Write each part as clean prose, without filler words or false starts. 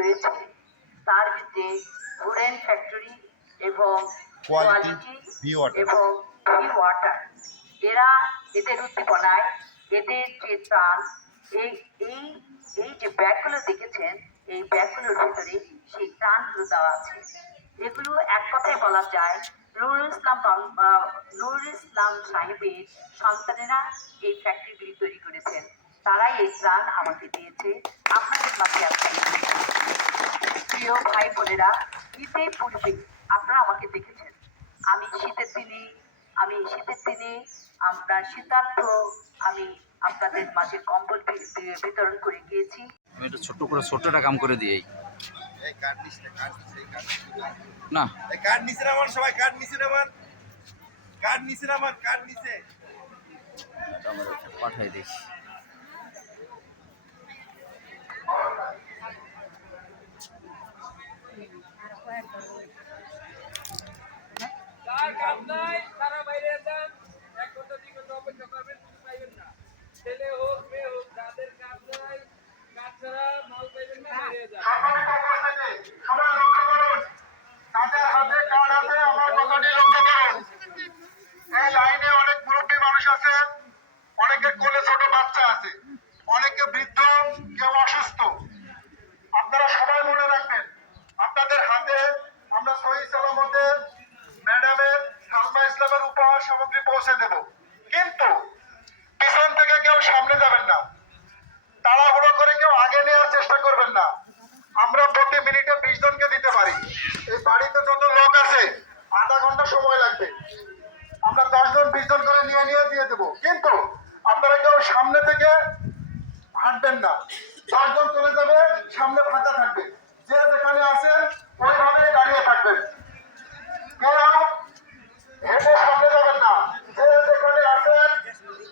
রয়েছে তার ভিতরে উডেন ফ্যাক্টরি এবং কোয়ালিটি এবং ভি ওয়াটার, এদের উদ্দীপনায় এদের যে ত্রাণ, এই এই এই যে ব্যাগগুলো দেখেছেন, এই ব্যাগগুলোর ভিতরে সেই ত্রাণগুলো দেওয়া আছে। এগুলো এক কথায় বলা যায় নুরুল ইসলাম সাহেবের সন্তানেরা এই ফ্যাক্টরিগুলি তৈরি করেছেন, তারাই এই ত্রাণ আমাকে দিয়েছে, আপনাদের মাঝে আজকে। প্রিয় ভাই বোনেরা, ঈদের পূর্বে আপনারা আমাকে দেখেছেন, আমি শীতের দিনে আমরা শীতার্থ আমি আপনাদের মাঝে কম্বল বিতরণ করে গিয়েছি। আমি একটা ছোট্ট একটা কাম করে দিই। না কার্ড নিচে নামান, সবাই কার্ড নিচে নামান, কার্ড নিচে পাঠাই দিই। ছেলে হোক মেয়ে হোক, যাদের কাজ নাই, কাজ ছাড়া মাল পাইবেন না, বেরিয়ে যান। এই লাইনে অনেক মুরব্বী মানুষ আছে, অনেকের কোলে ছোট বাচ্চা আছে, অনেকে বৃদ্ধ, কেউ অসুস্থ। আপনারা সবাই মনে রাখবেন, আপনাদের হাতে আমরা সহি সালামতে ম্যাডামের সালমা ইসলামের উপহার সামগ্রী পৌঁছে দেব, কিন্তু পিছন থেকে কেউ সামনে যাবেন না, তাড়াহুড়ো করে কেউ আগে নেওয়ার চেষ্টা করবেন না। আমরা প্রতি মিনিটে 20 জনকে দিতে পারি। এই বাড়িতে যত লোক আছে আধা ঘন্টা সময় লাগবে, আমরা 10 জন 20 জন করে নিয়ে দিয়ে দেবো, কিন্তু আপনারা কেউ সামনে থেকে হাঁটবেন না। 10 জন চলে যাবে, সামনে ফাঁকা থাকবে, যে যেখানে আছেন ওইভাবে দাঁড়িয়ে থাকবেন, কেউ হেঁটে সামনে যাবেন না, যে যেখানে আছেন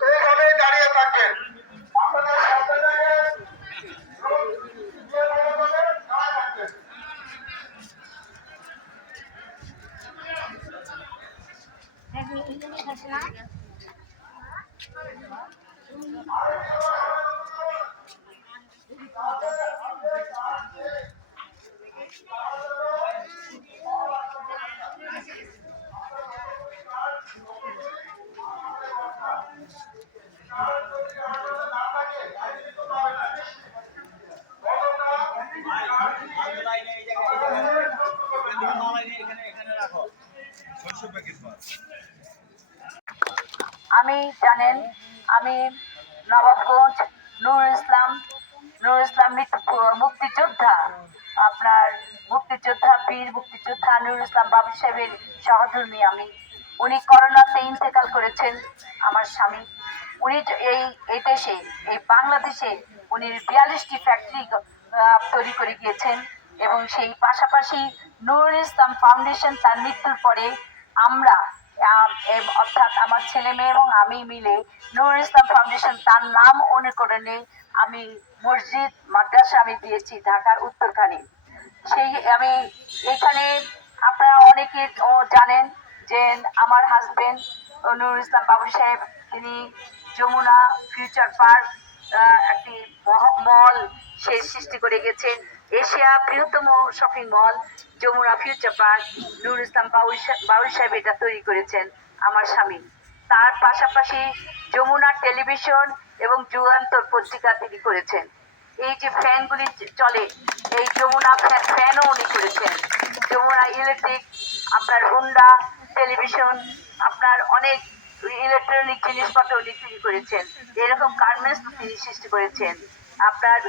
এইভাবেই দাঁড়িয়ে থাকবেন। আপনাদের সাথে থেকে আমি জানেন, আমি নবাবগঞ্জ নুরুল ইসলাম মুক্তিযোদ্ধা, আপনার মুক্তিযোদ্ধা, বীর মুক্তিযোদ্ধা নুরুল ইসলাম বাবু সাহেবের সহধর্মী আমি। উনি করোনাতে ইন্তেকাল করেছেন, আমার স্বামী। উনি এই দেশে, এই বাংলাদেশে উনি 42টি ফ্যাক্টরি তৈরি করে গিয়েছেন, এবং সেই পাশাপাশি নুরুল ইসলাম ফাউন্ডেশন তার মৃত্যুর পরে আমরা অর্থাৎ আমার ছেলে মেয়ে এবং আমি মিলে নুরুল ইসলাম ফাউন্ডেশন, তার নাম অনুকরণে আমি মসজিদ মাদ্রাসা আমি দিয়েছি ঢাকার উত্তরখানে। আমি এখানে আপনারা অনেকে জানেন যে আমার হাজবেন্ড নুরুল ইসলাম বাবু সাহেব, তিনি যমুনা ফিউচার পার্ক একটি মল সে সৃষ্টি করে গেছেন, এশিয়া বৃহত্তম shopping mall Jamuna future park Nurul Islam Baul সাহেব এটা তৈরি করেছেন, আমার স্বামী। তার পাশাপাশি যমুনা টেলিভিশন এবং যুগান্তর পত্রিকা তিনি করেছেন। এই যে ফ্যানগুলি চলে, এই যমুনা ফ্যানও উনি করেছেন। যমুনা ইলেকট্রিক, আপনার হুন্ডা টেলিভিশন, আপনার অনেক ইলেকট্রনিক জিনিসপত্র উনি তৈরি করেছেন। এরকম গার্মেন্টস তিনি সৃষ্টি করেছেন। আপনার